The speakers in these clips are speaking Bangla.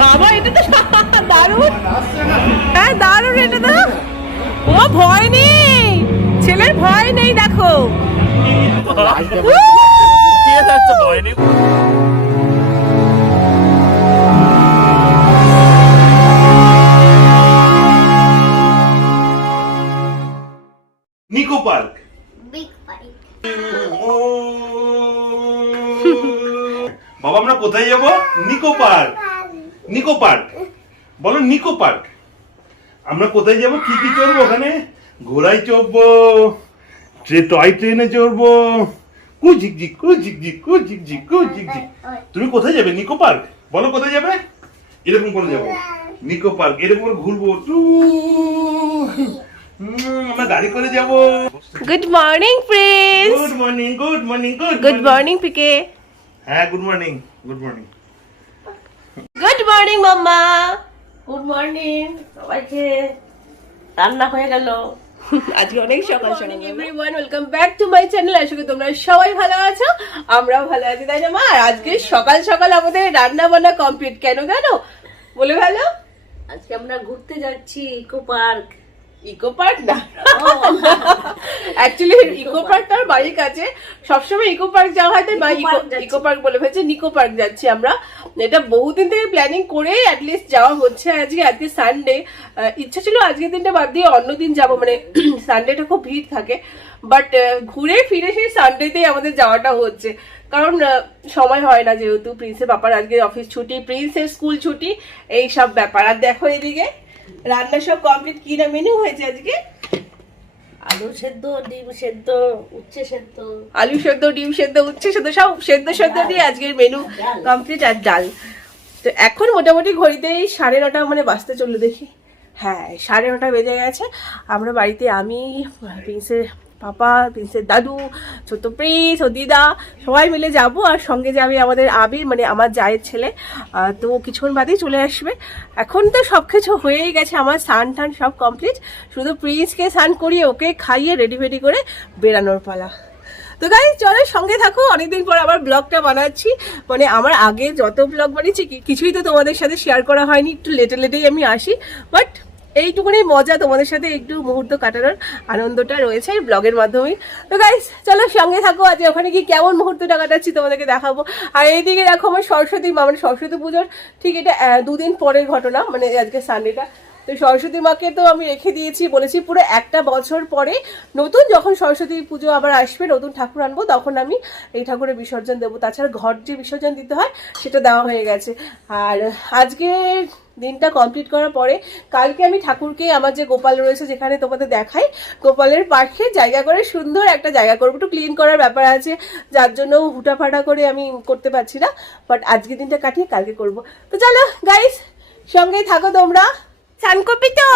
বাবা এটা তো দারুণ, হ্যাঁ দারুণ এটা তো। ও ভয় নেই, ছেলের ভয় নেই দেখো। ভয় নেই। Nicco Park, big park. বাবা আমরা কোথায় যাব? নিকো পার্ক। নিকো পার্ক বলো, নিকো পার্ক। আমরা কোথায় যাব? কি কি চড়বো ওখানে? ঘোড়ায় চড়বো, টয় ট্রেনে চড়বো, কুঝিকঝিক কুঝিকঝিক কুঝিকঝিক কুঝিকঝিক। তুমি কোথায় যাবে? নিকো পার্ক বলো, কোথায় যাবে? এরকম করে যাবো নিকো পার্ক, এরকম করে ঘুরবো, আমরা গাড়ি করে যাব। Good morning Prince. Good morning, good morning, good morning PK. হ্যাঁ good morning, good morning. Good morning mumma. Good morning সবাইকে। রান্না হয়ে গেল আজকে অনেক সকাল সকাল। Everyone welcome back to my channel. আশা করি তোমরা সবাই ভালো আছো, আমরাও ভালো আছি, তাই না মা? আর আজকে সকাল সকাল আমাদের রান্না বান্না কমপ্লিট। কেন জানো? বলে ভালো। আজকে আমরা ঘুরতে যাচ্ছি ইকো পার্ক। ইকো পার্ক না, অ্যাকচুয়ালি ইকো পার্ক তার বাড়ির কাছে। সবসময় ইকো পার্ক যাওয়া হয়, তাই ইকো পার্ক বলে ফেলছে। নিকো পার্ক যাচ্ছি আমরা। এটা বহুদিন থেকে প্ল্যানিং করে অ্যাটলিস্ট যাওয়া হচ্ছে। আজকে সানডে, ইচ্ছা ছিল আজকের দিনটা বাদ দিয়ে অন্য দিন যাবো, মানে সানডেটা খুব ভিড় থাকে। বাট ঘুরে ফিরে সেই সানডেতেই আমাদের যাওয়াটা হচ্ছে, কারণ সময় হয় না, যেহেতু প্রিন্সের পাপার আজকে অফিস ছুটি, প্রিন্সের স্কুল ছুটি, এই সব ব্যাপার। আর দেখো এদিকে রান্না সব কমপ্লিট। কি না মেনু হয়েছে আজকে? আলু সেদ্ধ, ডিম সেদ্ধ, উচ্ছে সেদ্ধ। আলু সেদ্ধ, ডিম সেদ্ধ, উচ্ছে সেদ্ধ, সব সেদ্ধ দিয়ে আজকের মেনু কমপ্লিট। আর ডাল। তো এখন মোটামুটি ঘড়িতেই 9:30 মানে বাজতে চললো, দেখি হ্যাঁ 9:30 বেজে গেছে। আমরা বাড়িতে আমি, প্রিন্সের পাপা, প্রিন্সের দাদু, ছোট প্রিন্স ও দিদা সবাই মিলে যাব। আর সঙ্গে যাবে আমাদের আবির, মানে আমার জায়ের ছেলে। তো কিছুক্ষণ বাদেই চলে আসবে। এখন তো সব কিছু হয়েই গেছে, আমার স্নান টান সব কমপ্লিট। শুধু প্রিন্সকে স্নান করিয়ে ওকে খাইয়ে রেডি ফেডি করে বেরানোর পালা। তো গাইস চলো সঙ্গে থাকো। অনেকদিন পর আবার ব্লগটা বানাচ্ছি, মানে আমার আগে যত ব্লগ বানিয়েছি কিছুই তো তোমাদের সাথে শেয়ার করা হয়নি, একটু লেটেই আমি আসি। বাট এইটুকুনি মজা তোমাদের সাথে একটু মুহূর্ত কাটানোর আনন্দটা রয়েছে এই ব্লগের মাধ্যমেই। তো গাইস চলো সঙ্গে থাকো। আজ ওখানে কি কেমন মুহূর্তটা কাটাচ্ছি তোমাদেরকে দেখাবো। আর এইদিকে দেখো আমার সরস্বতী মা, মানে সরস্বতী পুজোর ঠিক এটা 2 দিন পরের ঘটনা, মানে আজকে সানডেটা। তো সরস্বতী মাকে তো আমি রেখে দিয়েছি, বলেছি পুরো 1 বছর পরে নতুন যখন সরস্বতী পুজো আবার আসবে, নতুন ঠাকুর আনবো, তখন আমি এই ঠাকুরের বিসর্জন দেবো। তাছাড়া ঘর যে বিসর্জন দিতে হয় সেটা দেওয়া হয়ে গেছে। আর আজকে দিনটা কমপ্লিট করার পরে কালকে আমি ঠাকুরকে, আমার যে গোপাল রয়েছে যেখানে তোমাদের দেখাই, গোপালের পাশে জায়গা করে সুন্দর একটা জায়গা করবো। একটু ক্লিন করার ব্যাপার আছে, যার জন্য হুটাফাটা করে আমি করতে পারছি না। বাট আজকে দিনটা কাটিয়ে কালকে করবো। তো চলো গাইস সঙ্গেই থাকো তোমরা। স্নান করবি তো?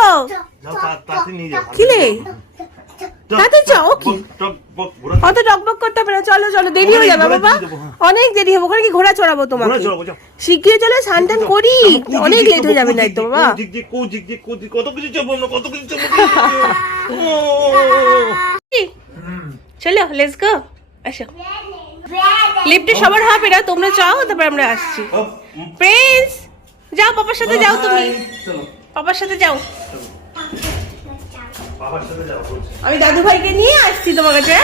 কিলে তাতে যাও কি অত টকবক করতে পারে? চলো চলো, দেরি হয়ে যাবে বাবা, অনেক দেরি হবে। ওখানে কি ঘোড়া চড়াবো তোমাকে? শিগগিরি চলো, স্নান টান করি, অনেক লেট হয়ে যাবে নাই তো বাবা। কত কিছু চলবো, কত কিছু চলবো। চলো লেটস গো, আসো। লিফটে সবার হবে না, তোমরা চাও, তারপর আমরা আসছি। প্রিন্স যাও, পাপার সাথে যাও, তুমি পাপার সাথে যাও। আমি দাদু ভাইকে নিয়ে আসছি তোমার কাছে।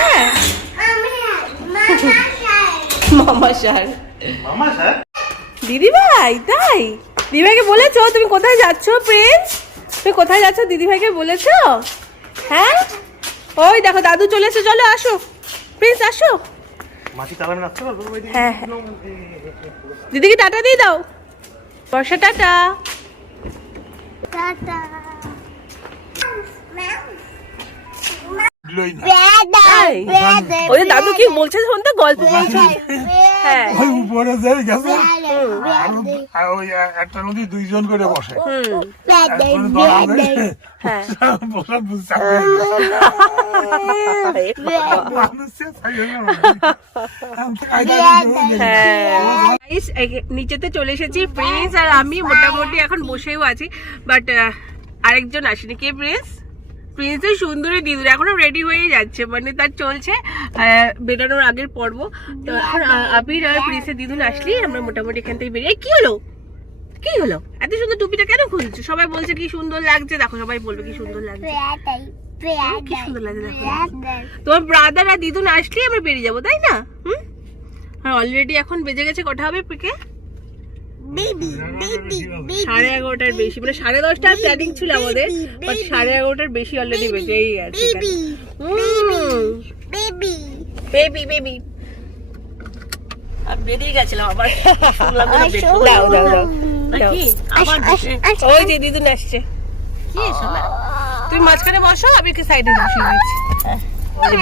মামা স্যার, দিদি ভাই, তাই দিদি ভাইকে বলেছো তুমি কোথায় যাচ্ছ? প্রিন্স তুমি কোথায় যাচ্ছ দিদি ভাইকে বলেছো? হ্যাঁ ওই দেখো দাদু চলেছে, চলো আসো প্রিন্স আসো। হ্যাঁ দিদিকে টাটা দিয়ে দাও। বর্ষা টাটা। ওই দাদু কি বলছে শোন তো, গল্প বলছে। হ্যাঁ উপরে যাই গেছে, একটা নদী 2 জন করে বসে। নিচেতে চলে এসেছি, প্রিন্স আর আমি মোটামুটি এখন বসেও আছি। বাট আরেকজন আসেনি। কে? প্রিন্সের সুন্দরী দিদুর এখনো রেডি হয়ে যাচ্ছে, মানে তার চলছে বেরোনোর আগের পর্ব। তো এখন আবির আর প্রিন্সের দিদুন আসলেই আমরা মোটামুটি এখান থেকে বেরিয়ে। কি হলো? কি হলো? এত সুন্দর টুপিটা কেন খুলছো? সবাই বলছে কি সুন্দর লাগছে, দেখো সবাই বলবে কি সুন্দর লাগছে, কি সুন্দর লাগছে দেখো। তোমার ব্রাদার আর দিদুন আসলেই আমরা বেরিয়ে যাবো, তাই না? হুম, আর অলরেডি এখন বেজে গেছে কটা হবে পিকে? 11:30 বেশি, মানে 10:30টার প্ল্যানিং ছিল আমাদের, বাট 11:30টার বেশি অলরেডি বেজেই গেছে। বেবি বেবি আর বেরিয়ে গেছিলাম আবার শুনলাম যেন বেরিয়ে দাও দাও দাও নাকি আবার ওই যে দিদুন আসছে। কি শোনা তুমি মাঝখানে বসো, আমি কি সাইডে বসিয়ে দিচ্ছি।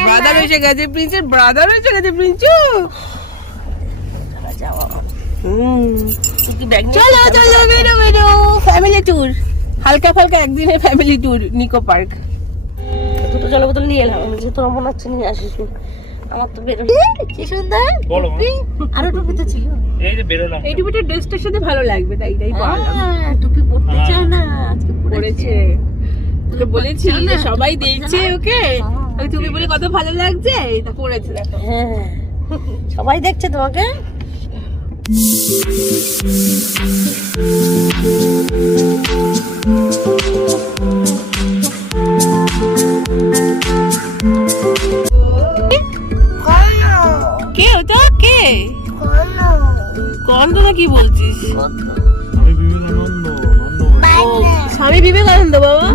ব্রাদার এসে গেছে, প্রিন্সের ব্রাদার এসে গেছে, প্রিন্সু। যাও তুই কি ব্যাগ নিয়ে চলো চলো বেরো বেরো, ফ্যামিলি ট্যুর, হালকা ফালকা একদিনের ফ্যামিলি ট্যুর নিকো পার্ক। দুটো জলের বোতল নিয়ে এলাম, আমি যে তোর মনে হচ্ছে নিয়ে আসিস নি। আমার তো বেরো কি সুন্দর আরো টুপি তো ছিল, এই যে বেরোলাম, এই টুপিটা ড্রেসটার সাথে ভালো লাগবে, তাই তাই পরালাম। টুপি পরতে চায় না, আজকে পরেছে, তোকে বলেছি যে সবাই দেখছে ওকে, আমি তুমি বলে কত ভালো লাগছে, তা পরেছে দেখো। হ্যাঁ সবাই দেখছে তোমাকে। কে ওটা? কে কন্দ না কি বলছিস? আমি বিবেকানন্দ ও স্বামী বিবেকানন্দ বাবা,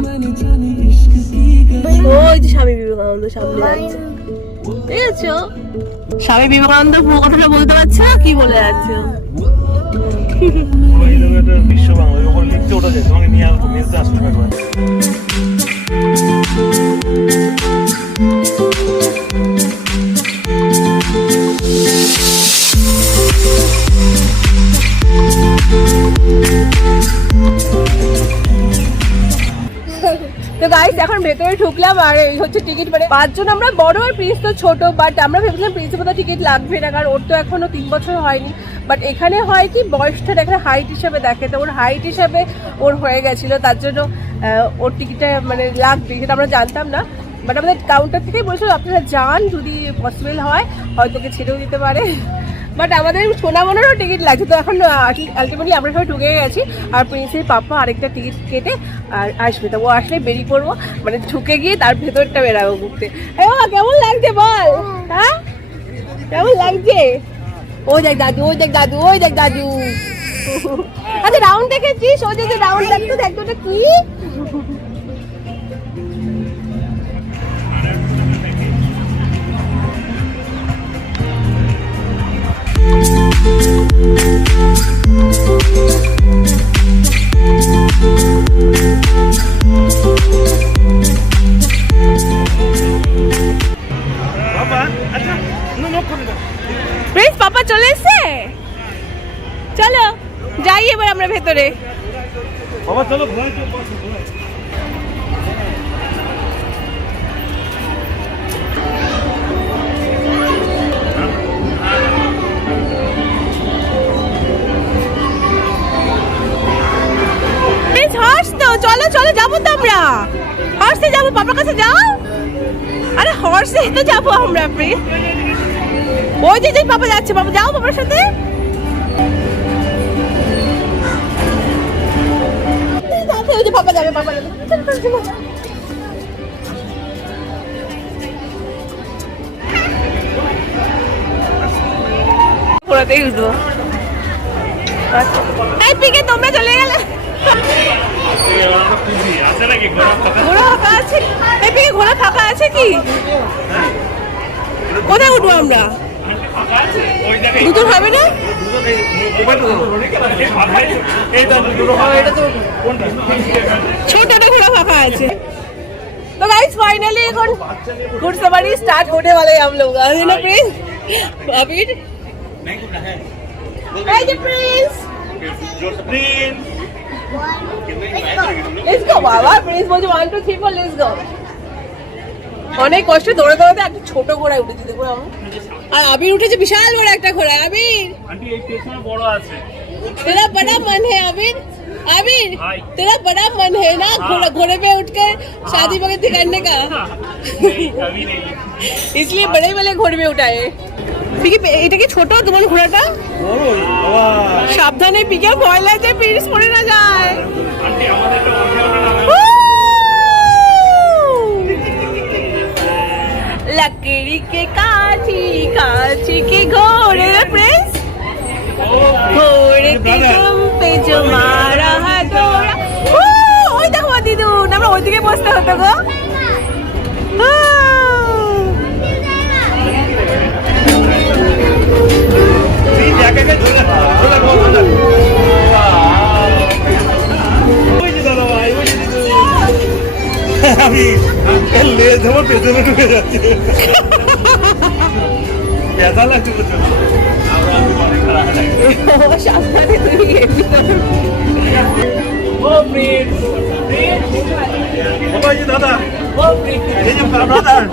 ওই যে স্বামী বিবেকানন্দ সামনে যাচ্ছে, দেখেছো? স্বামী বিবেকানন্দ পুরো কথাটা বলতে পারছো না, কি বলে যাচ্ছে? বিশ্ব বাংলা ওখানে লিখতে ওটা যায়, তোমাকে নিয়ে আসবো, নিয়ে আসতে পারবো। তো গাইস এখন ভেতরে ঢুকলাম, আর এই হচ্ছে টিকিট, মানে 5 জন আমরা বড়, আর প্রিন্স তো ছোট, বাট আমরা ভেবেছিলাম প্রিন্সের মতো টিকিট লাগবে না, কারণ ওর তো এখনো 3 বছর হয়নি। বাট এখানে হয় কি, বয়সটা এখানে হাইট হিসাবে দেখে, তো ওর হাইট হিসাবে ওর হয়ে গেছিলো, তার জন্য ওর টিকিটটা মানে লাগবে, সেটা আমরা জানতাম না। বাট আমাদের কাউন্টার থেকেই বলেছিল আপনারা যান, যদি পসিবল হয় হয়তো ওকে ছেড়েও দিতে পারে। বাট আমাদের সোনামনেরও টিকিট লাগছে, তো এখন আলটিমেটলি আমরা সবাই ঢুকে গেছি, আর প্রিন্সের পাপা আরেকটা টিকিট কেটে আর আসবে, তো ও আসলে বেরিয়ে পড়বো, মানে ঢুকে গিয়ে তার ভেতরটা বেরাবো ঘুরতে। কেমন লাগছে বল? হ্যাঁ কেমন লাগছে? ওই দেখ দাদু, ওই দেখ দাদু, ওই দেখ দাদু। আচ্ছা রাউন্ড দেখেছিস? ও যে রাউন্ড দেখতো, দেখতো ওটা কি? প্রিন্স পাপা চলে এসছে, চলো যাই এবার আমরা ভেতরে। বাবা চলো ঘোরাই চল, ঘোরাই। প্রিন্স হর্স তো, চলো চলো যাবো তো আমরা, হর্সে যাবো, পাপার কাছে যাও। আরে হর্সে তো যাবো আমরা প্রিন্স, ওই যে পাপা যাচ্ছে, বাবা যাও বাবার সাথে। ওই যে পাপা যাবে, পাপা যাবে, ঘোরাতেই উঠবো। এই পিকে তোমরা চলে গেলে, ঘোড়া ফাঁকা আছে? এই পিকে ঘোড়া ফাঁকা আছে কি? কোথায় উঠবো আমরা? দুটো হবে না? ছোটটা ঘোড়া फाका আছে। तो गाइस फाइनली এখন घुड़सवारी स्टार्ट होने वाले हैं हम लोग, है ना प्रिंस? अभी hi the Prince, let's go बाबा। प्रिंस बोलছে 1 2 3 4 लेट्स गो। অনেক কষ্ট দৌড়ে দৌড়াতে একটা ছোট ঘোড়ায় উঠেছি, দেখো আমরা। আর আবির উঠেছে বিশাল বড় একটা ঘোড়া। আবির আন্টি এই পেছনে বড় আছে, तेरा बड़ा मन है आबिर? आबिर तेरा बड़ा मन है ना घोड़े पे उठकर शादी वगैरह करने का? कभी नहीं। इसलिए बड़े वाले घोड़े में उठाए। পিকে এটা কি ছোট তোমার ঘোড়াটা? সাবধানে পিকে, ভয় লাগছে পিরিস পড়ে না যায়। लकड़ी के काठी काठी के घोड़े प्रिंस, घोड़े के दम पे जो मारा है दौड़ा। ওই দেখো দিদুন, আমরা ওইদিকে বসতে হতো গো। আমি লেজ আমার পেছনে ঢুকে যাচ্ছে, ব্যথা লাগছে প্রচন্ড। সাবধানে তুমি দাদা, এই যে ব্রাদার,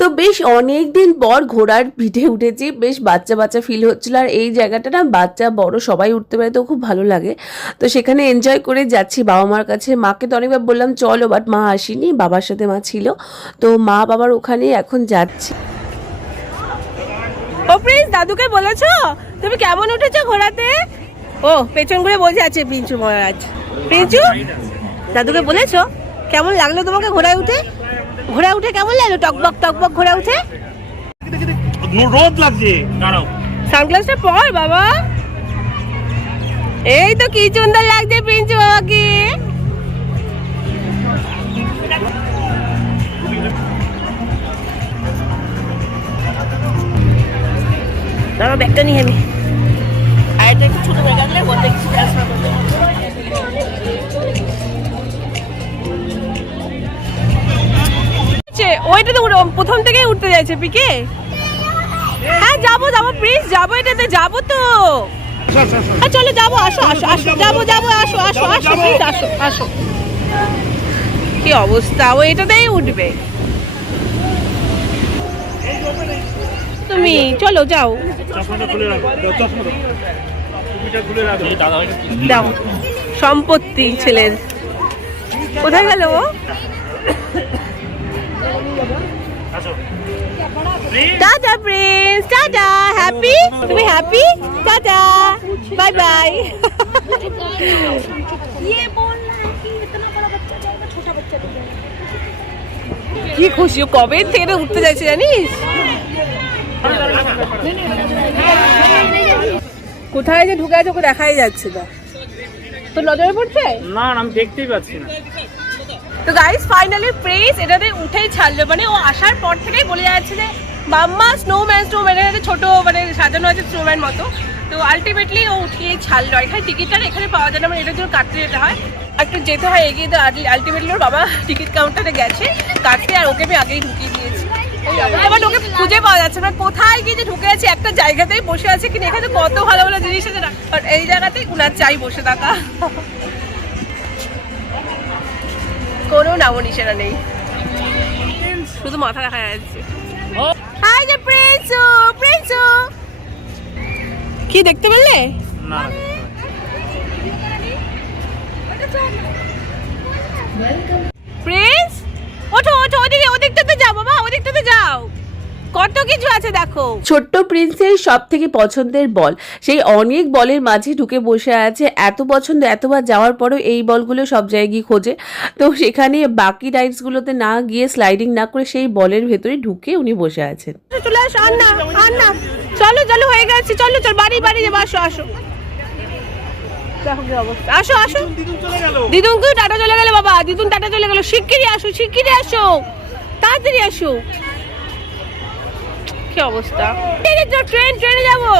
তো বেশ অনেক দিন পর ঘোড়ার পিঠে উঠেছি, বেশ বাচ্চা বাচ্চা ফিল হচ্ছিল। আর এই জায়গাটা না বাচ্চা বড় সবাই উঠতে পারে, তো খুব ভালো লাগে। তো সেখানে এনজয় করে যাচ্ছি বাবা মার কাছে। মাকে তো অনেকবার বললাম চলো, বাট মা আসেনি, বাবার সাথে মা ছিল। তো মা বাবার ওখানে এখন যাচ্ছি। ও প্রিন্স, দাদুকে বলেছো তুমি কেমন উঠেছো ঘোড়াতে? ও পেছন ঘুরে বসে আছে পিঞ্চু মহারাজ। পিঞ্চু, দাদুকে বলেছো কেমন লাগলো তোমাকে ঘোড়ায় উঠে? ঘোড়া উঠে কেমন লাগলো? টকবক টকবক ঘোড়া উঠে? রোদ লাগছে, দাঁড়াও। সানগ্লাসটা পর বাবা। এই তো কি সুন্দর লাগছে পিঞ্চু বাবাকে। দাঁড়াও, ব্যাগটা নিয়ে আমি। আর এটা একটু ছোট ব্যাগ আনলে বলতে কিছু ট্রান্সফার করতে। ওইটা তো প্রথম থেকেই উঠতে যাচ্ছে পিকে। হ্যাঁ যাবো যাবো প্লিজ, যাবো, এটাতে যাবো তো। চলো যাবো, আসো আসো আসো, যাবো যাবো, আসো আসো আসো প্লিজ, আসো আসো। কি অবস্থা, ও এটাতেই উঠবে। তুমি চলো যাও, দাও সম্পত্তি ছেলের। কোথায় গেল ও? Tata Prince, tata. হ্যাপি? তুমি হ্যাপি? Tata, bye bye. কি খুশি, কবে থেকে উঠতে যাচ্ছে জানিস? কোথায় যে ঢুকে আছে ওকে দেখাই যাচ্ছে না। তো নজরে পড়ছে না, আমি দেখতেই পাচ্ছি না। তো গাইস ফাইনালি প্রিন্স এটাতে উঠেই ছাড়লো। মানে ও আসার পর থেকেই বলে যাচ্ছে যে মাম্মা স্নোম্যান, স্নোম্যান, এটা ছোট মানে সাজানো আছে স্নোম্যান মতো। তো আলটিমেটলি ও উঠিয়ে ছাড়লো। এখানে টিকিটটা এখানে পাওয়া যায় না, মানে এটার জন্য কাটতে যেতে হয়, একটু যেতে হয় এগিয়ে। তো আলটিমেটলি ওর বাবা টিকিট কাউন্টারে গেছে কাটতে, আর ওকে আমি আগেই ঢুকিয়ে দিয়েছি। এবার ওকে খুঁজে পাওয়া যাচ্ছে না, কোথায় গিয়ে যে ঢুকে আছে। একটা জায়গাতেই বসে আছে, কিন্তু এখানে কত ভালো ভালো জিনিস আছে না, আর এই জায়গাতেই উনার চাই বসে থাকা। কোনো নামও নিশানা নেই, শুধু মাথা দেখা যাচ্ছে। হাই যে প্রিন্সু, প্রিন্সু কি দেখতে পেলে? না, প্রিন্স ওঠো ওঠো, ওদিকে, ওদিকটাতে যাও বাবা, ওদিকটাতে যাও, কত কিছু আছে দেখো। ছোট্ট প্রিন্সের সব থেকে পছন্দের বল, সেই অনেক বলের মাঝে ঢুকে বসে আছে। এত পছন্দ, এতবার যাওয়ার পরেও এই বলগুলো সব জায়গায় খোঁজে। তো সেখানে বাকি রাইডসগুলোতে না গিয়ে, স্লাইডিং না করে সেই বলের ভেতরে ঢুকে উনি বসে আছেন। চলে আসো, আর না আর না, চলো চলো হয়ে গেছে, চলো চলো বাড়ি বাড়ি যাবো, আসো আসো। আসো আসো, দিদুনকে টাটা চলে গেল বাবা, দিদুন টাটা চলে গেল। শিগগিরই আসো, শিগগিরই আসো, তাড়াতাড়ি আসো। কি অবস্থা, ট্রেনে যাবো।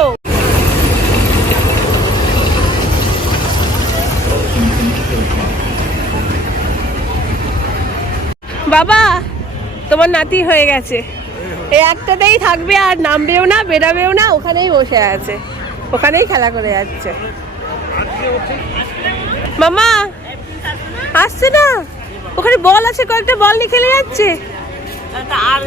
বাবা তোমার নাতি হয়ে গেছে, এই একটাতেই থাকবে, আর নামবেও না, বেরাবেও না, ওখানেই বসে আছে, ওখানেই খেলা করে যাচ্ছে। মামা আসছে না, ওখানে বল আছে, কয়েকটা বল নিয়ে খেলে যাচ্ছে। আর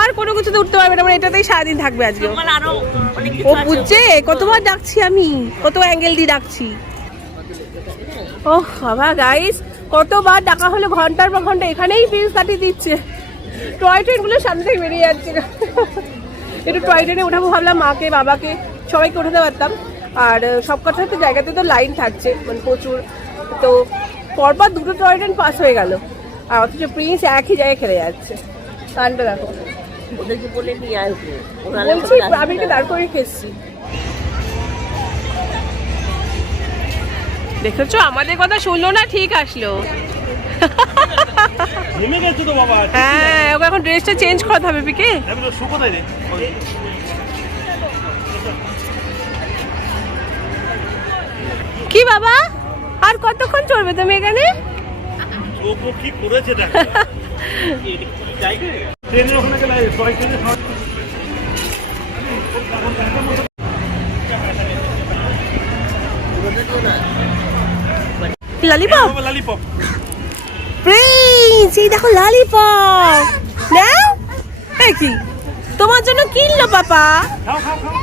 আর কোনো কিছুতে উঠতে পারবে না, মানে এটাতেই সারাদিন থাকবে আজকে। আমার আরো অনেক ও কিছু আছে। বুঝছে কতবার ডাকছি আমি, কত অ্যাঙ্গেল দিয়ে ডাকছি। ওহ বাবা গাইস, কতবার ডাকা হলো, ঘন্টার পর ঘন্টা এখানেই ফিস কাটিয়ে দিচ্ছে। টয় ট্রেনগুলো সামনে থেকে বেরিয়ে যাচ্ছে। একটু টয় ট্রেনে উঠাবো ভাবলাম, মাকে বাবাকে সবাইকে উঠাতে পারতাম। আর সব কথার তো জায়গাতে তো লাইন থাকছে মানে প্রচুর, তো পরপর দুটো টয় ট্রেন পাস হয়ে গেল, আর অথচ প্রিন্স একই জায়গায় খেলে যাচ্ছে। কানটা দেখো, ওদেরকে বলে নিয়ে আসবে। বলছি আমি একটু দাঁড় করে খেয়েছি। দেখেছো আমাদের কথা শুনলো না, ঠিক আসলো। নেমে গেছে তো বাবা। হ্যাঁ, ওকে এখন ড্রেসটা চেঞ্জ করতে হবে। পিকে আমি তো শু কোথায় রে? কি বাবা, আর কতক্ষণ চলবে তুমি এখানে? ও কি করেছে দেখো। ট্রেনের ওখানে গেলে টয় ট্রেনে ললিপপ, লালিপপ। প্রিন্স এই দেখো ললিপপ নাও। এই কি তোমার জন্য কিনলো পাপা? খাও খাও খাও।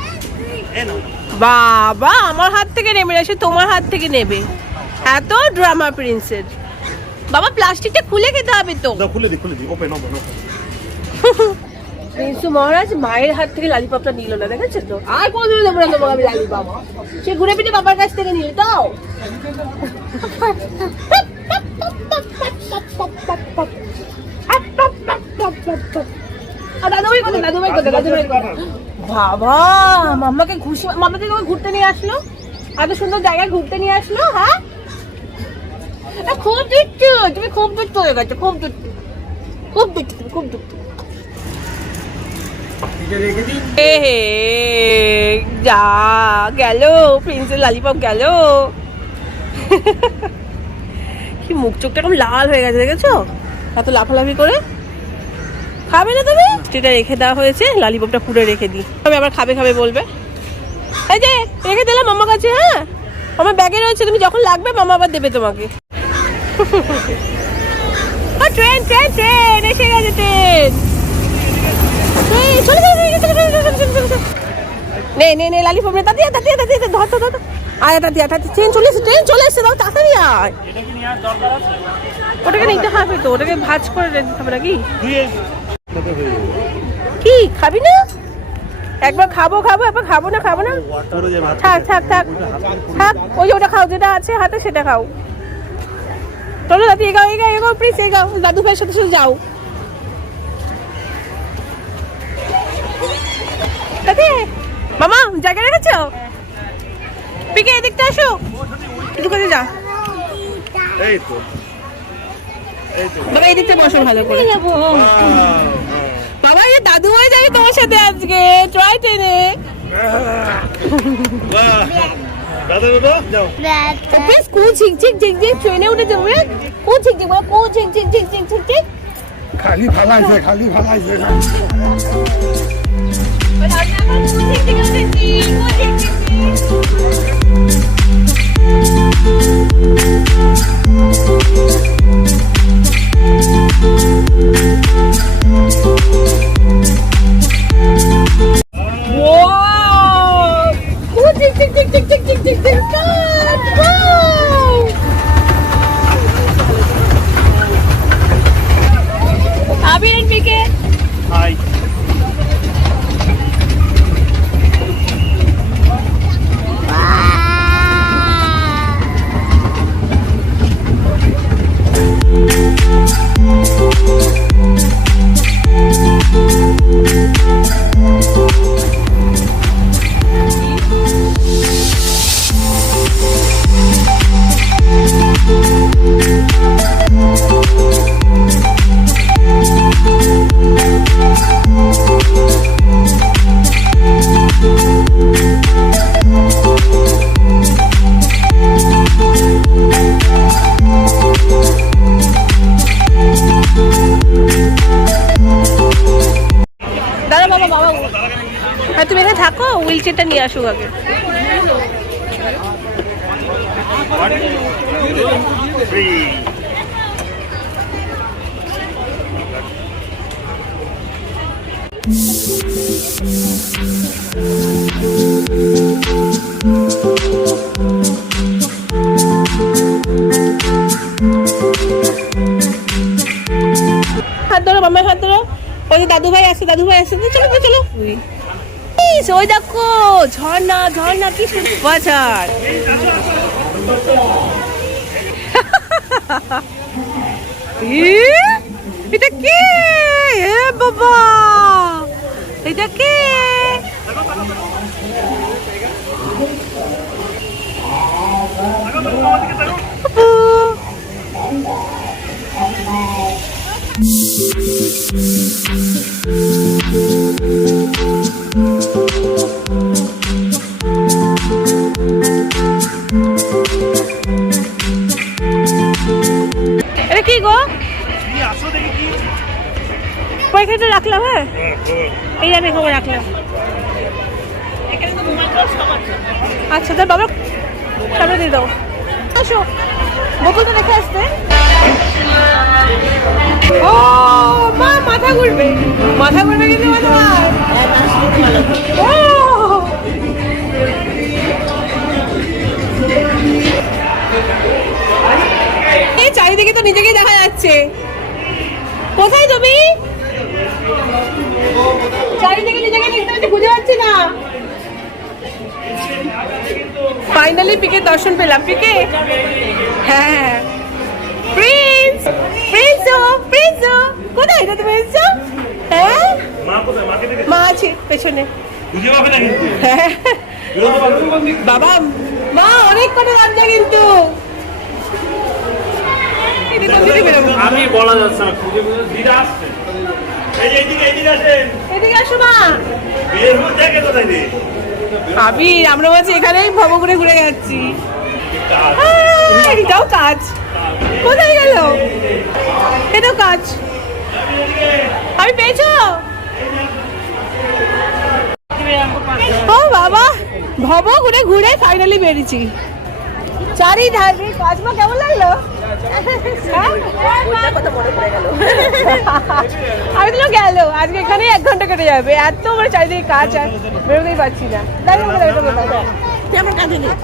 এই নাও। বাবা আমার হাত থেকে নেবে না, সে তোমার হাত থেকে নেবে। এত ড্রামা প্রিন্সের। বাবা প্লাস্টিকটা খুলে খেতে হবে তো। দাও খুলে দি ওপেন ওপেন। প্রিন্সু মহারাজ মায়ের হাত থেকে লালিপপটা নিল না, দেখেছেন তো? আর কোনদিন দেবো না তোমাকে আমি লালিপপ। সে ঘুরে ফিরে বাবার কাছ থেকে নিল তো। বাবা মাম্মাকে মাম্মাকে ঘুরতে নিয়ে আসলো, এত সুন্দর জায়গায় ঘুরতে নিয়ে আসলো। হ্যাঁ খুব দুষ্টু তুমি, খুব দুষ্টু হয়ে গেছো, খুব দুষ্টু, খুব দুষ্টু তুমি, খুব দুষ্টু। যা গেল প্রিন্সের লালিপপ গেল। কি মুখ চোখটা এরকম লাল হয়ে গেছে, দেখেছো? এত লাফালাফি করে। খাবে না তুমি? সেটা রেখে দেওয়া হয়েছে, লালিপপটা পুরো রেখে দিই, তবে আবার খাবে খাবে বলবে। এই যে রেখে দিলাম মামার কাছে। হ্যাঁ আমার ব্যাগে রয়েছে, তুমি যখন লাগবে মামা আবার দেবে তোমাকে। ট্রেন ট্রেন ট্রেন এসে গেছে, ট্রেন। নে লালিপপ রে, তাড়াতাড়ি ধর ধর। আয় তাড়াতাড়ি, ট্রেন চলে এসেছে, দাও তাড়াতাড়ি আয়। এটা কি নেওয়ার দরকার আছে? ওটাকে নিতে হবে তো, ওটাকে ভাজ করে রেখে খাবে নাকি? কি খাবি না? একবার খাবো একবার খাবো না। থাক ওই যে ওটা খাও, যেটা আছে হাতে সেটা খাও। চলো দাদি এগাও প্লিজ এগাও, দাদু ভাইয়ের সাথে সাথে যাও। দাদি মামা জায়গা রেখেছো? পিকে এদিকটা আসো, ঢুকে যা। এই তো বাবা এদিকটা বসো ভালো করে। বাবা এই দাদু ভাই যাবে তোমার সাথে আজকে টয় ট্রেনে। দাদা যাও। প্লিজ ঝিক ট্রেনে উঠে যাবে। ঝিক খালি ফালাইছে হাই। হ্যাঁ তুমি এখানে থাকো, হুইল চেয়ারটা নিয়ে আসুক আগে। হাত ধরো মামার হাত ধরো। ওই যে দাদু ভাই আসছে, দাদু ভাই আসছে, তো চলো চলো। ওই দেখো ঝর্ণা, ঝর্ণা কি সুন্দর বাজার। এটা কে? এ বাবা, এটা কে? এটা কি গো? পয়সাটা রাখলাম। হ্যাঁ এই আমি খবর রাখলাম। আচ্ছা তার বাবা সামনে দিয়ে দাও। আসো বোতলটা রেখে আসতে। ও মা মাথা ঘুরবে, মাথা ঘুরবে কিন্তু এই চারিদিকে তো নিজেকেই দেখা যাচ্ছে। কোথায় তুমি? চারিদিকে নিজেকে দেখতে পাচ্ছি, খুঁজে পাচ্ছি না। ফাইনালি পিকের দর্শন পেলাম। পিকে, হ্যাঁ প্রিন্স, প্রিন্স প্রিন্স কোথায়? এটা তুমি এসছো? হ্যাঁ মা আছে পেছনে। হ্যাঁ বাবা মা অনেক কটা রান্না কিন্তু আমি বলা যাচ্ছে না, খুঁজে খুঁজে দিদা আসছে। এদিকে আসো মা। আবির আমরা বলছি এখানেই ভব ঘুরে ঘুরে যাচ্ছি। এটাও কাজ, কোথায় গেল? এটাও কাজ। আমি পেয়েছো? ও বাবা, ভব ঘুরে ঘুরে ফাইনালি বেরিয়েছি। চারিধারে কাজ। মা কেমন লাগলো? আমি তো গেল আজকে এখানে 1 ঘন্টা কেটে যাবে। এত মানে চারিদিকে কাজ আর বেরোতেই পারছি না। কেমন কাজে নেই।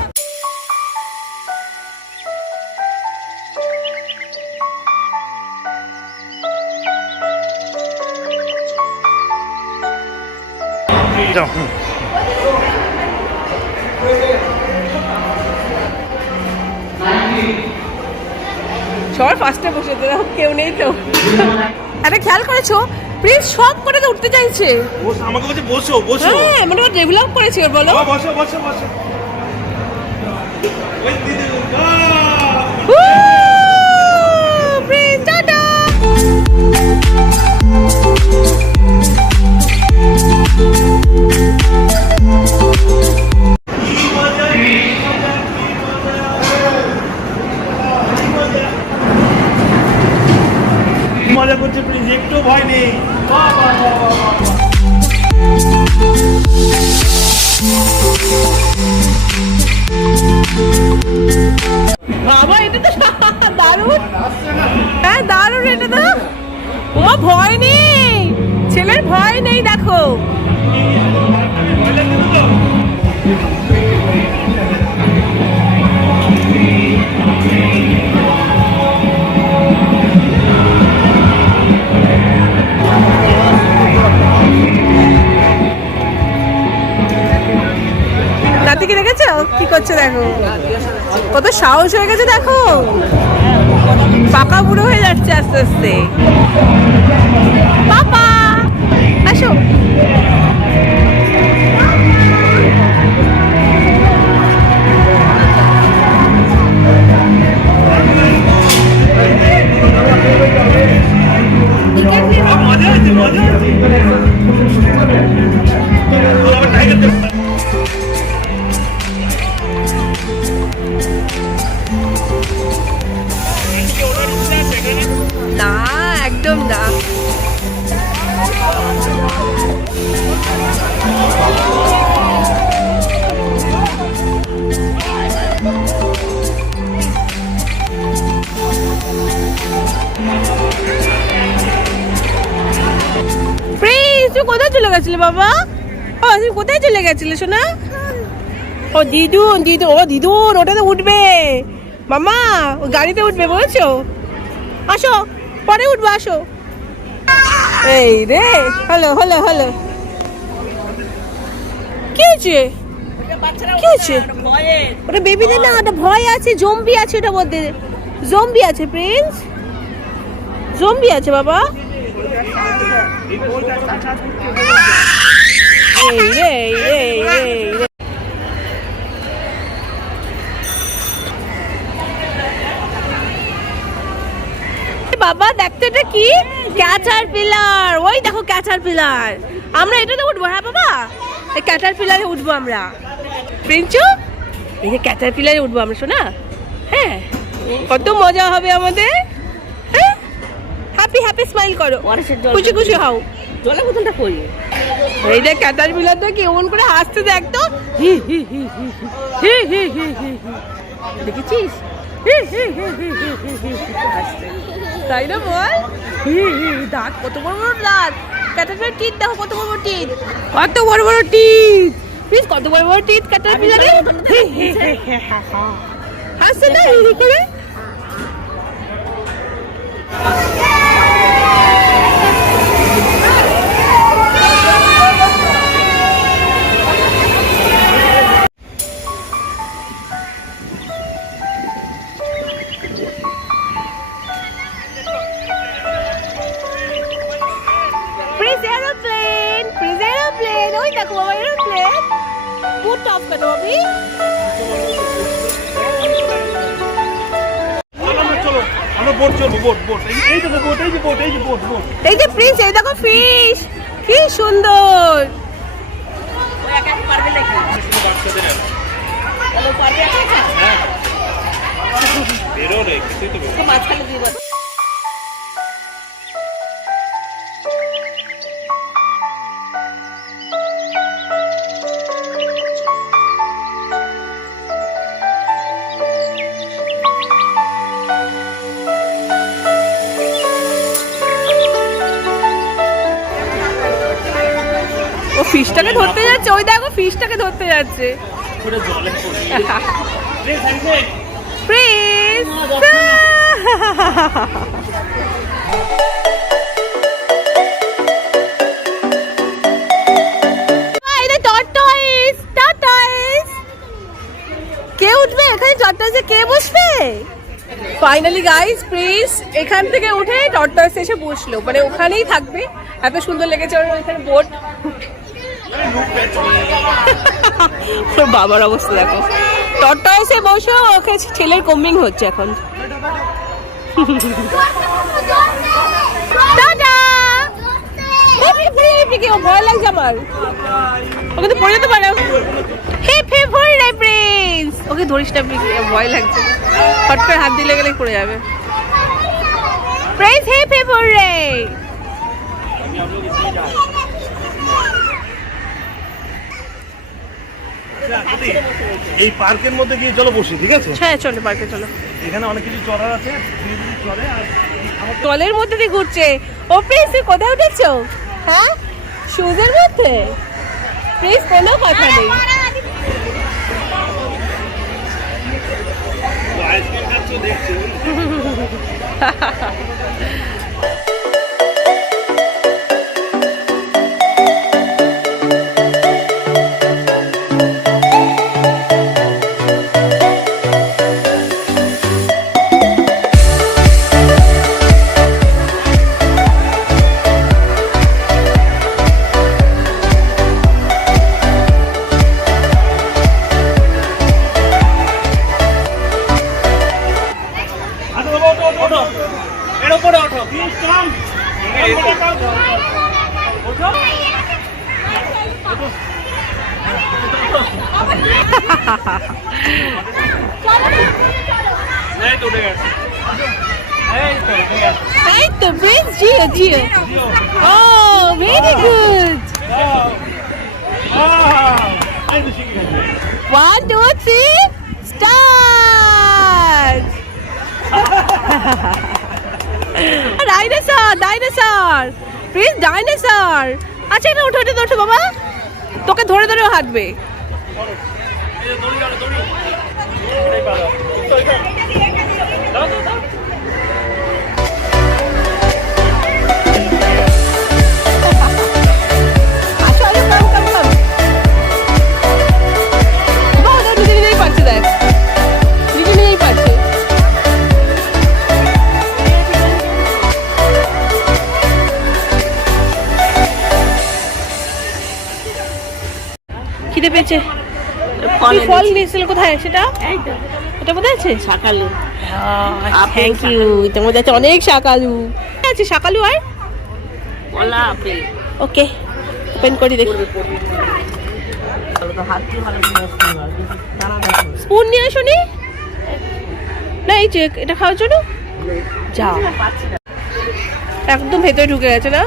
সবার ফার্স্টে বসে তো কেউ নেই তো। একটা খেয়াল করেছো প্রিন্স সব করে তো উঠতে চাইছে। আমাকে বলছে বসো বসো। হ্যাঁ মানে ও ডেভেলপ করেছে ওর, বলো। বসো বসো বসো। ওই দিদি প্রিন্স টাটা। মজা করছে প্লিজ, একটু ভয় নেই। বাবা এটা তো দারুণ। হ্যাঁ দারুণ এটা তো। ও ভয় নেই, ছেলের ভয় নেই দেখো। নাতিকে দেখেছো কি করছে দেখো, কত সাহস হয়ে গেছে দেখো। পাকা বুড়ো হয়ে যাচ্ছে আস্তে আস্তে। পাপা আসো। মজা আছে মজা আছে। না একদম না। প্রিন্স তুই কোথায় চলে গেছিলি বাবা? কোথায় চলে গেছিলে সোনা? ও দিদুন দিদুন, ও দিদুন ওটাতে উঠবে মামা, ও গাড়িতে উঠবে বলছো। আসো পরে উঠবো, আসো। এই রে, হলো হলো হলো। কি হয়েছে? কি হয়েছে? ওটা বেবিদের না, ওটা ভয় আছে, জম্বি আছে ওটা মধ্যে, জম্বি আছে প্রিন্স, জম্বি আছে বাবা। এই রে এই রে এই রে। বাবা দেখতে, এটা কি? Cater pillar. ওই দেখো ক্যাটার পিলার, আমরা এটাতে উঠবো। হ্যাঁ বাবা, এই ক্যাটার পিলারে উঠবো আমরা। প্রিন্সু, এই যে ক্যাটার পিলারে উঠবো আমরা শোনা। হ্যাঁ, কত মজা হবে আমাদের। হ্যাঁ, হ্যাপি হ্যাপি স্মাইল করো, খুশি খুশি হও। জলের বোতলটা কই? এই যে ক্যাটার পিলারটা কেমন করে হাসতে দেখতো, হি হি হি হি হি হি হি হি। দেখেছিস? হি হি হি হি হি হি হি হাসছে, তাই না বল? হি হি, দাঁত কত বড় বড় দাঁত। ক্যাটার পিলার টিথ দেখো কত বড় বড় টিথ, কত বড় বড় টিথ। প্লিজ কত বড় বড় টিথ ক্যাটার পিলারে। হাসছে না হি হি করে। Prince aeroplane, Prince aeroplane. ওই দেখো বাবা এরোপ্লেন। বুট অফ করো অভি। চলো আমরা বোট চলবো, বোট বোট, এই দেখো বোট, এই যে বোট, এই যে বোট বোট। এই যে প্রিন্স, এই দেখো ফিশ, কি সুন্দর। বেরো রে, কিছুই তো বেরো। মাঝখানে দিয়ে বল। ও ফিশটাকে ধরতে যাচ্ছে, ওই দেখো ফিশটাকে ধরতে যাচ্ছে। পুরো জলে পড়ে। রে সাইডে। প্রিন্স, কে উঠবে এখানে? টর্টয়েসে কে বসবে? ফাইনালি গাইস, প্রিন্স এখান থেকে উঠে টর্টয়েসে এসে বসলো, মানে ওখানেই থাকবে। এত সুন্দর লেগেছে ওর ওখানে বোট। ওর বাবার অবস্থা দেখো, টর্টয়েসে বসে ওকে ছেলের কম্বিং হচ্ছে এখন। টাটা। ভয় লাগছে আমার, ওকে তো পড়ে যেতে পারে। হিপ হিপ হুররে প্রিন্স, ওকে ধরিস না, ভয় লাগছে, ফট করে হাত দিলে গেলে পড়ে যাবে। Prince hip hip hurray. এই পার্কের মধ্যে গিয়ে চলো বসি, ঠিক আছে? হ্যাঁ চলো পার্কে চলো। এখানে অনেক কিছু চড়ার আছে, চলে। আর টলের মধ্যে দিয়ে ঘুরছে। ও প্রিন্স, তুই কোথায় উঠেছো? হ্যাঁ, শুজের মধ্যে? প্রিন্স কোনো কথা নেই। আইসক্রিম খাচ্ছ দেখছি। এর উপরে ওঠো। ওঠো। এই তো উঠে গেছে। এই তো উঠে গেছে। এই তো প্রিন্স, জিও জিও। ও ভেরি গুড। এই তো শিখে গেছে। 1 2 3 start. Dinosaur, dinosaur Prince, dinosaur. আচ্ছা এটা ওঠো, এটা ওঠো বাবা। তোকে ধরে ধরে হাঁটবে। খিদে পেয়েছে। ফল নিয়েছিল কোথায় সেটা? এটা কোথায় আছে? সকালে থ্যাংক ইউ। এটার মধ্যে আছে অনেক শাকালু আছে। শাকালু আর কলা আপেল। ওকে, ওপেন করি দেখি। স্পুন নিয়ে আসুনি না? এই যে এটা খাওয়ার জন্য যাও। একদম ভেতরে ঢুকে গেছে না?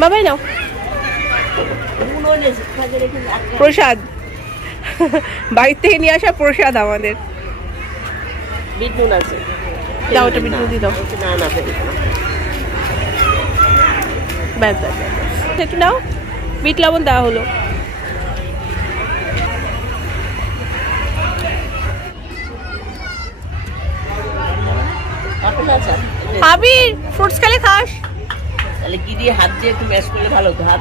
বাবাই নাও প্রসাদ। বাড়ির থেকে নিয়ে আসা প্রসাদ আমাদের। বিট নুন আছে। দাও ওটা বিট নুন দিয়ে দাও। না না ব্যাস ব্যাস ব্যাস। একটু নাও, বিট লবণ দেওয়া হলো। আপেল আছে। আবির ফ্রুটস খেলে খাস? তাহলে কি দিয়ে হাত দিয়ে একটু ম্যাশ করলে ভালো হতো। হাত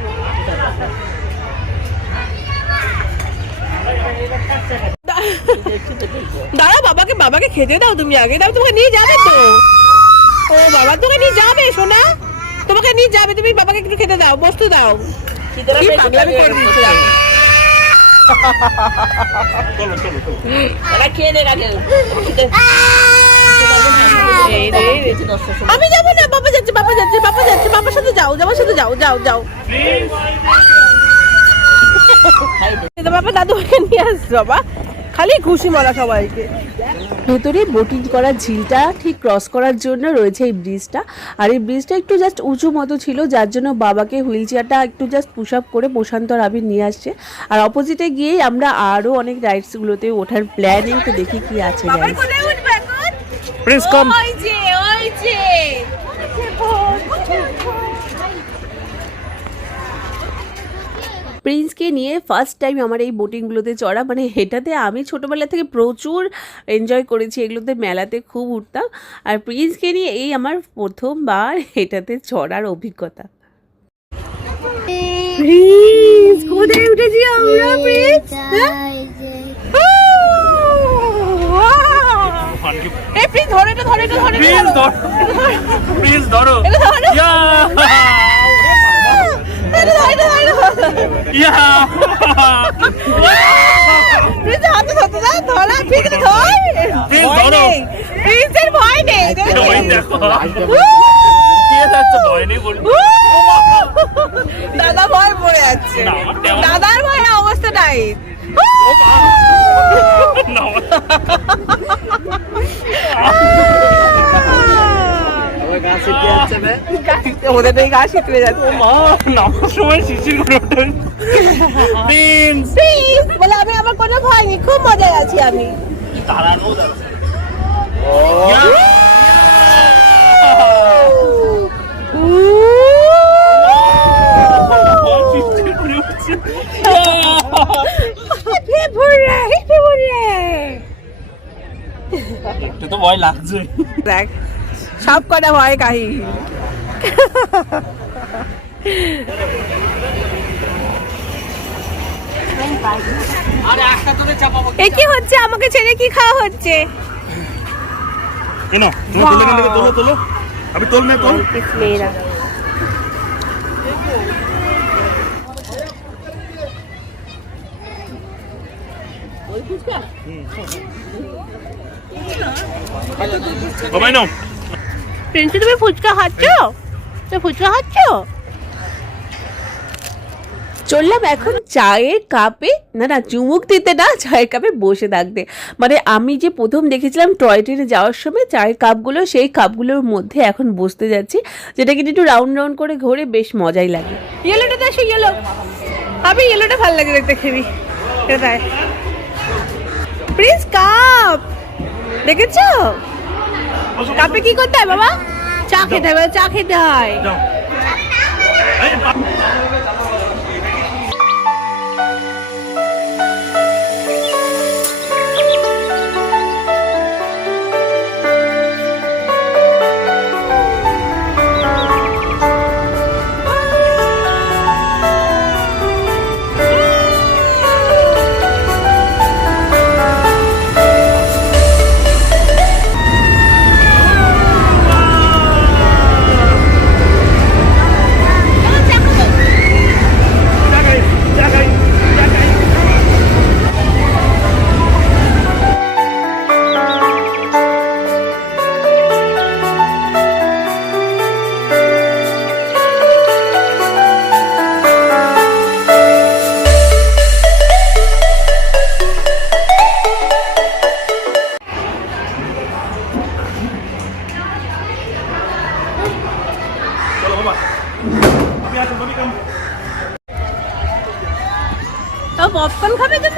দাঁড়াও, বাবাকে খেতে দাও। তুমি আগে দাও, তোমাকে নিয়ে যাবে তো। ও বাবা তোকে নিয়ে যাবে সোনা, তোমাকে নিয়ে যাবে। তুমি বাবাকে একটু খেতে দাও, বস্তু দাও। কি পাগলামি করে দিচ্ছে দেখো। চলো চলো চলো। এরা খেয়ে নে আগে। আমি যাবো না, বাবা যাচ্ছে। বাবার সাথে যাও, যাবার সাথে যাও। বাবা দাদুকে নিয়ে আসছো বাবা, খালি খুশি মারা সবাইকে। ভেতরে বোটিং করার ঝিলটা ঠিক ক্রস করার জন্য রয়েছে এই ব্রিজটা। আর এই ব্রিজটা একটু জাস্ট উঁচু মতো ছিল, যার জন্য বাবাকে হুইল চেয়ারটা একটু জাস্ট পুশ আপ করে প্রশান্ত আর আবির নিয়ে আসছে। আর অপোজিটে গিয়েই আমরা আরও অনেক রাইডসগুলোতে ওঠার প্ল্যানিং, তো দেখি কি আছে। প্রিন্স কাম। প্রিন্সকে নিয়ে ফার্স্ট টাইম আমার এই বোটিংগুলোতে চড়া, মানে এটাতে আমি ছোটোবেলা থেকে প্রচুর এনজয় করেছি, এগুলোতে মেলাতে খুব উঠতাম। আর প্রিন্সকে নিয়ে এই আমার প্রথমবার এটাতে চড়ার অভিজ্ঞতা। প্রিন্স কোথায় উঠেছি আমরা? প্রিন্স এই প্রিন্স ধরে এটা, ধরে এটা, ধরে এটা, প্লিজ ধরো। ইয়া ইয়া প্রিন্স হাতে ধরতে দাও, ধরা প্রিন্স ধর। প্লিজ ধরো। প্রিন্সের ভয় নেই। ওই দেখো কে যাচ্ছে ভয় নেই বল। দাদা ভয় পড়ে যাচ্ছে। না, তেমন- দাদার ভয় অবস্থা নাই। না ওদের তো এই গা শীতলে যাচ্ছে। মা নামার সময় শিশির করে ওঠে। প্রিন্স প্রিন্স বলে আমি, আমার কোনো ভয় নেই, খুব মজায় আছি আমি। তাড়ানো যাচ্ছে। শিশির করে উঠছে। একটু তো ভয় লাগছে। দেখ সব কটা ভয় কাহিনী। এ কি হচ্ছে? আমাকে ছেড়ে কি খাওয়া হচ্ছে? কেন তুমি তুলে নিলে? তোলো তোলো, আমি তোল না তোল। মেয়েরা বাবাই নাও। প্রিন্সি তুমি ফুচকা খাচ্ছ? তুমি ফুচকা খাচ্ছ? চললাম এখন চায়ের কাপে, না চুমুক দিতে না, চায়ের কাপে বসে থাকতে। মানে আমি যে প্রথম দেখেছিলাম টয় ট্রেনে যাওয়ার সময় চায়ের কাপগুলো, সেই কাপগুলোর মধ্যে এখন বসতে যাচ্ছি, যেটা কিন্তু একটু রাউন্ড রাউন্ড করে ঘোরে বেশ মজাই লাগে। ইয়েলোটা দেখো, ইয়েলো। আমি ইয়েলোটা ভালো লাগে দেখতে, খেবি এটাই। প্রিন্স কাপ দেখেছো? কাপে কি করতে হয় বাবা? চা খেতে হয়, চা খেতে হয়।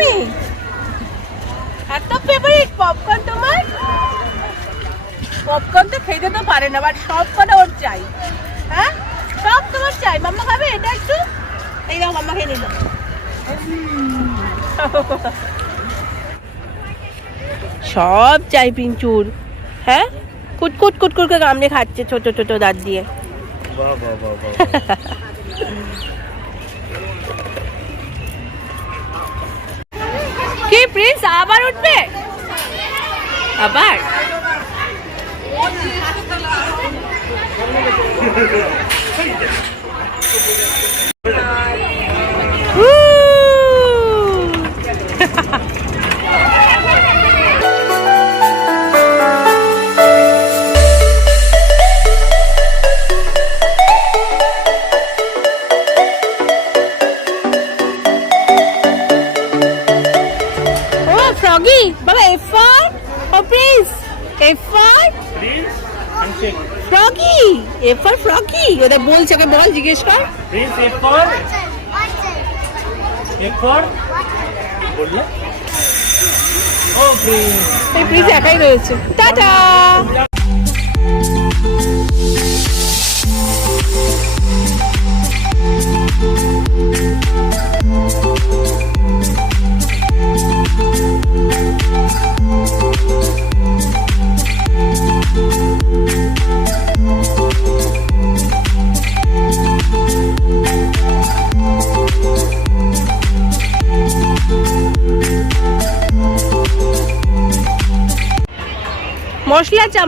তুমি? এত ফেভারিট পপকর্ন তোমার? পপকর্ন তো খেতে তো পারে না, বাট সব কটা ওর চাই। হ্যাঁ, সব তোমার চাই। মাম্মা খাবে এটা একটু? এই দাও, মাম্মা খেয়ে নিল। সব চাই পিঞ্চুর। হ্যাঁ, কুটকুট কুটকুট করে কামড়ে খাচ্ছে ছোট ছোট দাঁত দিয়ে। কি প্রিন্স আবার উঠবে? আবার froggy baba F for oh prince F for Prince handshake froggy F for froggy ওটা বলছে ওকে বল জিজ্ঞেস কর প্রিন্স এফ ফর বললে ও প্রিন্স এই প্রিন্স একাই রয়েছে টাটা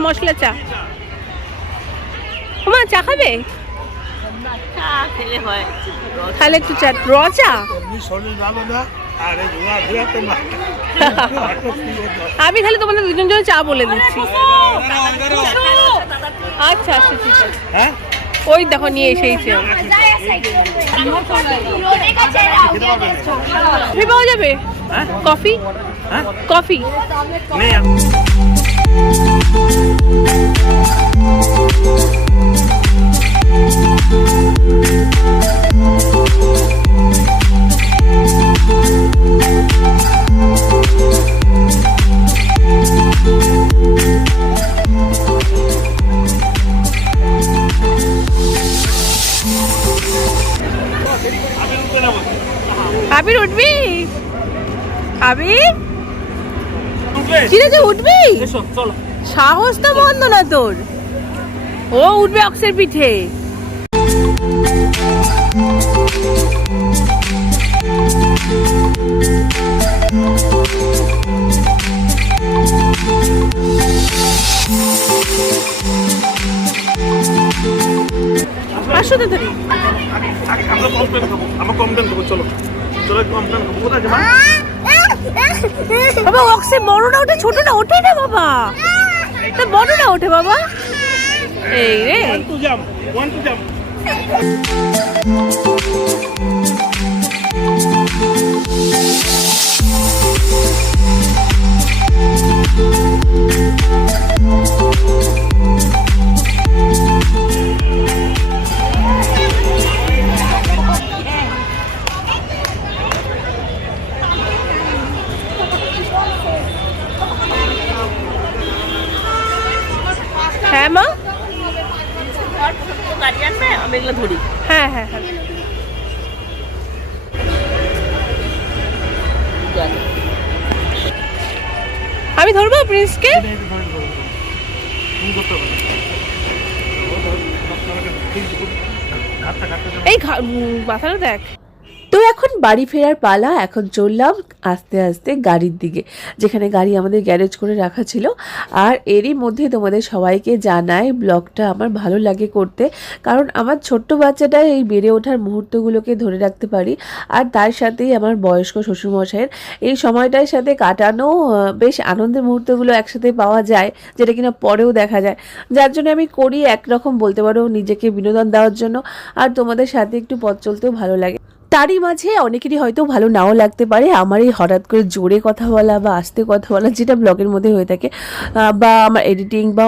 মশলা চা তোমার চা খাবে তাহলে একটু চা র চা শরীর ভালো না আর এই ধোয়া ধোয়াতে না আমি তাহলে তোমাদের দুজন জন্য চা বলে দিচ্ছি আচ্ছা আচ্ছা ঠিক আছে হ্যাঁ ওই দেখো নিয়ে এসেইছে কফি পাওয়া যাবে কফি হ্যাঁ কফি নেই আবির উঠবি আবির উঠবে চিনেছে উঠবি এসো চলো সাহস তো বন্ধ না তোর ও উঠবে অক্সের পিঠে আসো তো ধরি আমরা কমপ্লেন খাবো আমরা কমপ্লেন খাবো চলো চলো কমপ্লেন খাবো কোথায় যাবা বাবা অক্সে বড়টা ওঠে ছোট না ওঠে না বাবা তা বড়টা ওঠে বাবা এই রে ওয়ান টু জাম্প হ্যাঁ মা গাড়ি আনবে আমি এগুলো ধরি হ্যাঁ হ্যাঁ হ্যাঁ আমি ধরবো প্রিন্সকে এই মাথাটা দেখ তো এখন বাড়ি ফেরার পালা এখন চললাম আস্তে আস্তে গাড়ির দিকে যেখানে গাড়ি আমাদের গ্যারেজ করে রাখা ছিল আর এরই মধ্যে তোমাদের সবাইকে জানাই ব্লগটা আমার ভালো লাগে করতে কারণ আমার ছোট্ট বাচ্চাটা এই বেড়ে ওঠার মুহূর্তগুলোকে ধরে রাখতে পারি আর তার সাথেই আমার বয়স্ক শ্বশুরমশাইয়ের এই সময়টার সাথে কাটানো বেশ আনন্দের মুহূর্তগুলো একসাথে পাওয়া যায় যেটা কিনা পরেও দেখা যায় যার জন্য আমি করি একরকম বলতে পারো নিজেকে বিনোদন দেওয়ার জন্য আর তোমাদের সাথে একটু পথ চলতেও ভালো লাগে তারই মাঝে অনেকেরই হয়তো ভালো নাও লাগতে পারে আমার এই হঠাৎ করে জোরে কথা বলা বা আস্তে কথা বলা যেটা ব্লগের মধ্যে হয়ে থাকে বা আমার এডিটিং বা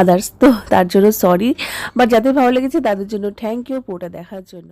আদার্স তো তার জন্য সরি বা যাদের ভালো লেগেছে তাদের জন্য থ্যাংক ইউ পুরোটা দেখার জন্য